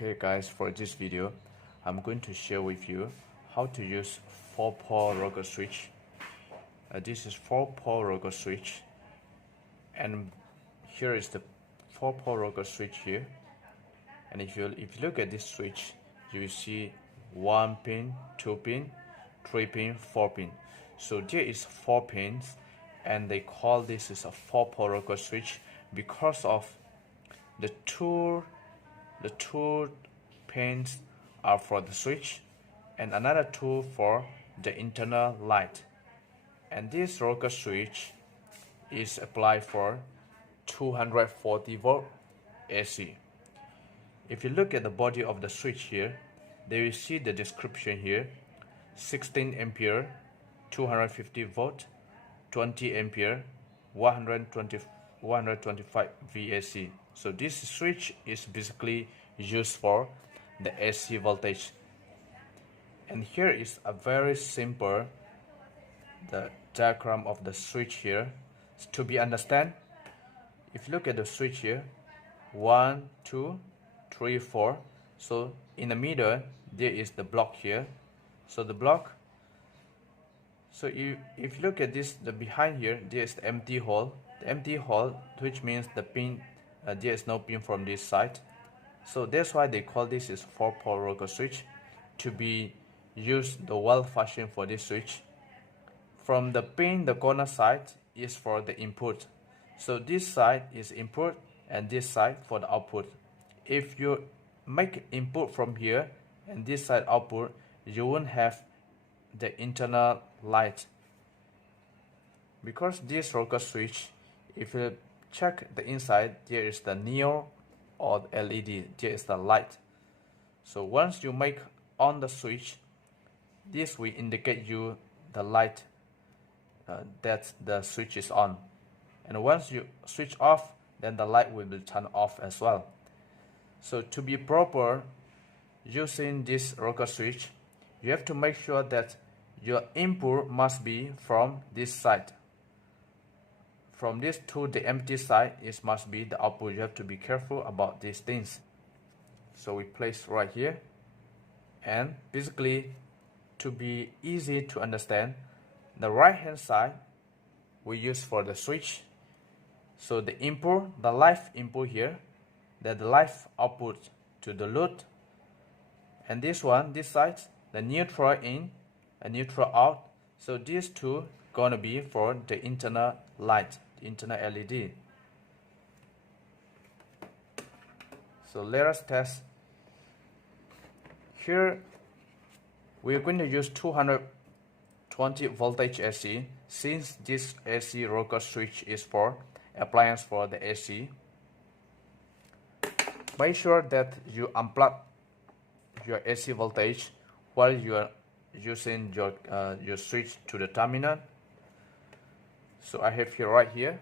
Okay guys, for this video I'm going to share with you how to use 4-pole rocker switch. This is 4-pole rocker switch, and here is the 4-pole rocker switch here. And if you look at this switch, you will see 1 pin, 2 pin, 3 pin, 4 pin. So there is 4 pins, and they call this is a 4-pole rocker switch because of the two pins are for the switch and another two for the internal light. And this rocker switch is applied for 240 volt AC. If you look at the body of the switch here, they will see the description here: 16 ampere, 250 volt, 20 ampere, 125 VAC. So this switch is basically used for the AC voltage. And here is a very simple the diagram of the switch here to be understand. If you look at the switch here, 1, 2, 3, 4. So in the middle there is the block here. So the block. So if you look at this, the behind here, there is the empty hole. The empty hole, which means the pin, there is no pin from this side. So that's why they call this is 4-pole rocker switch, to be used the well fashion for this switch. From the pin, the corner side is for the input. So this side is input and this side for the output. If you make input from here and this side output, you won't have the internal light. Because this rocker switch, if you check the inside, there is the neon or the LED, there is the light. So once you make on the switch, this will indicate you the light that the switch is on. And once you switch off, then the light will be turned off as well. So to be proper using this rocker switch, you have to make sure that your input must be from this side. From this to the empty side, it must be the output. You have to be careful about these things. So we place right here, and basically to be easy to understand, the right hand side we use for the switch. So the input, the live input here, that the live output to the load, and this one, this side, the neutral in and neutral out. So these two gonna be for the internal light, the internal LED. So let us test. Here we are going to use 220 voltage AC, since this AC rocker switch is for appliance for the AC. Make sure that you unplug your AC voltage while you are using your switch to the terminal. So I have here right here,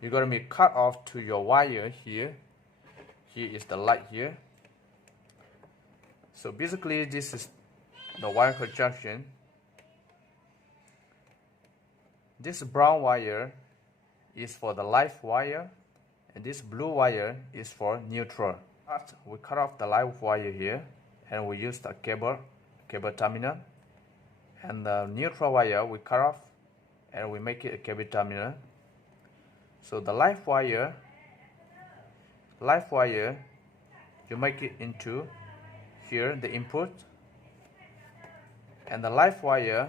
you're going to be cut off to your wire here. Here is the light here. So basically this is the wire junction. This brown wire is for the live wire, and this blue wire is for neutral. We cut off the live wire here, and we use the cable terminal, and the neutral wire we cut off and we make it a cable terminal. So the live wire you make it into here, the input, and the live wire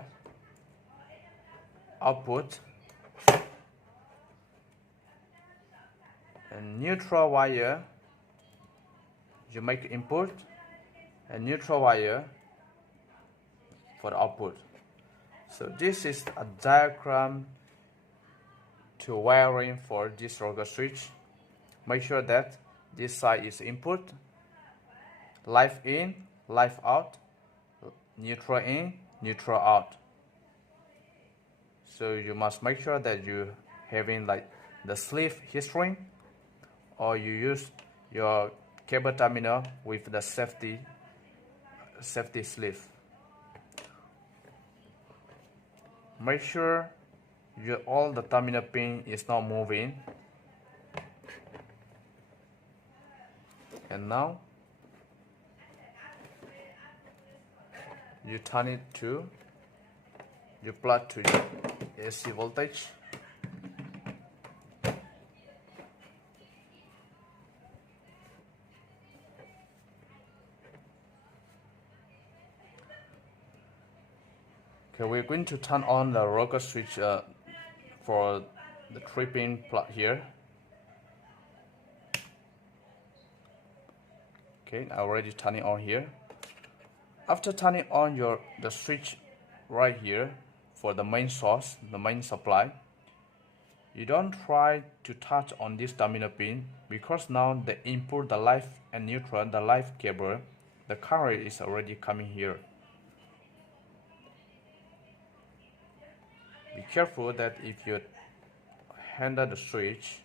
output, and neutral wire you make input and neutral wire for the output. So this is a diagram to wiring for this rocker switch. Make sure that this side is input, live in, live out, neutral in, neutral out. So you must make sure that you having like the sleeve heat shrink, or you use your cable terminal with the safety sleeve. Make sure all the terminal pin is not moving. And now you turn it to, you plug to your AC voltage. Okay, we're going to turn on the rocker switch for the 3-pin plug here. Okay, I already turn it on here. After turning on the switch right here for the main source, the main supply, you don't try to touch on this terminal pin, because now the input, the live and neutral, the live cable, the current is already coming here. Be careful that if you handle the switch,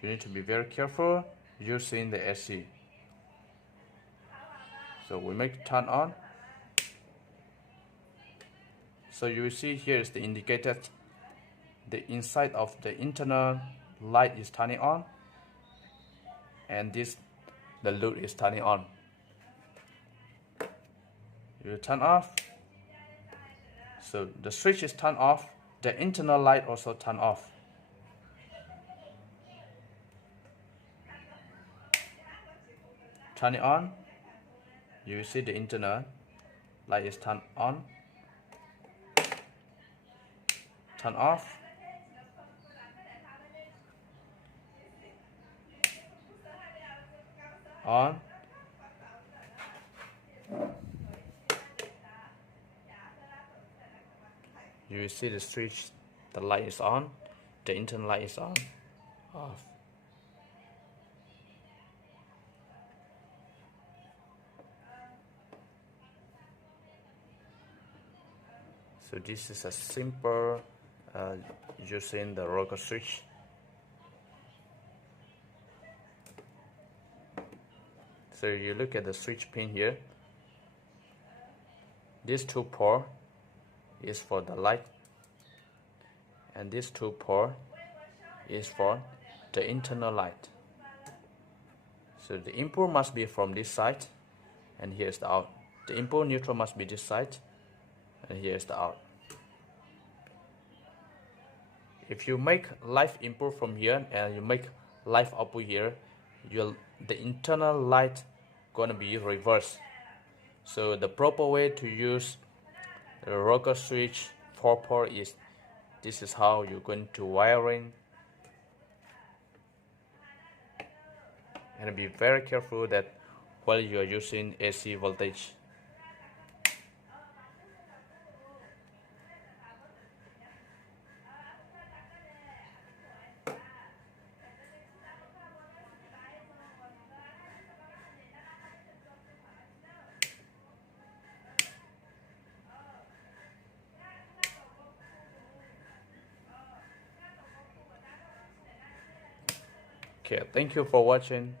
you need to be very careful using the AC. So we make it turn on. So you will see here is the indicator, the inside of the internal light is turning on, and the load is turning on. You turn off. So the switch is turned off, the internal light also turn off. Turn it on, you see the internal light is turned on. Turn off. On. You will see the switch, the light is on, the internal light is on, off. So this is a simple using the rocker switch. So you look at the switch pin here. This 2 port is for the light, and this 2 port is for the internal light. So the input must be from this side, and here's the out. The input neutral must be this side, and here's the out. If you make live input from here and you make live output here, the internal light gonna be reversed. So the proper way to use the rocker switch 4-port is, this is how you're going to wiring, and be very careful that while you are using AC voltage. Okay, thank you for watching.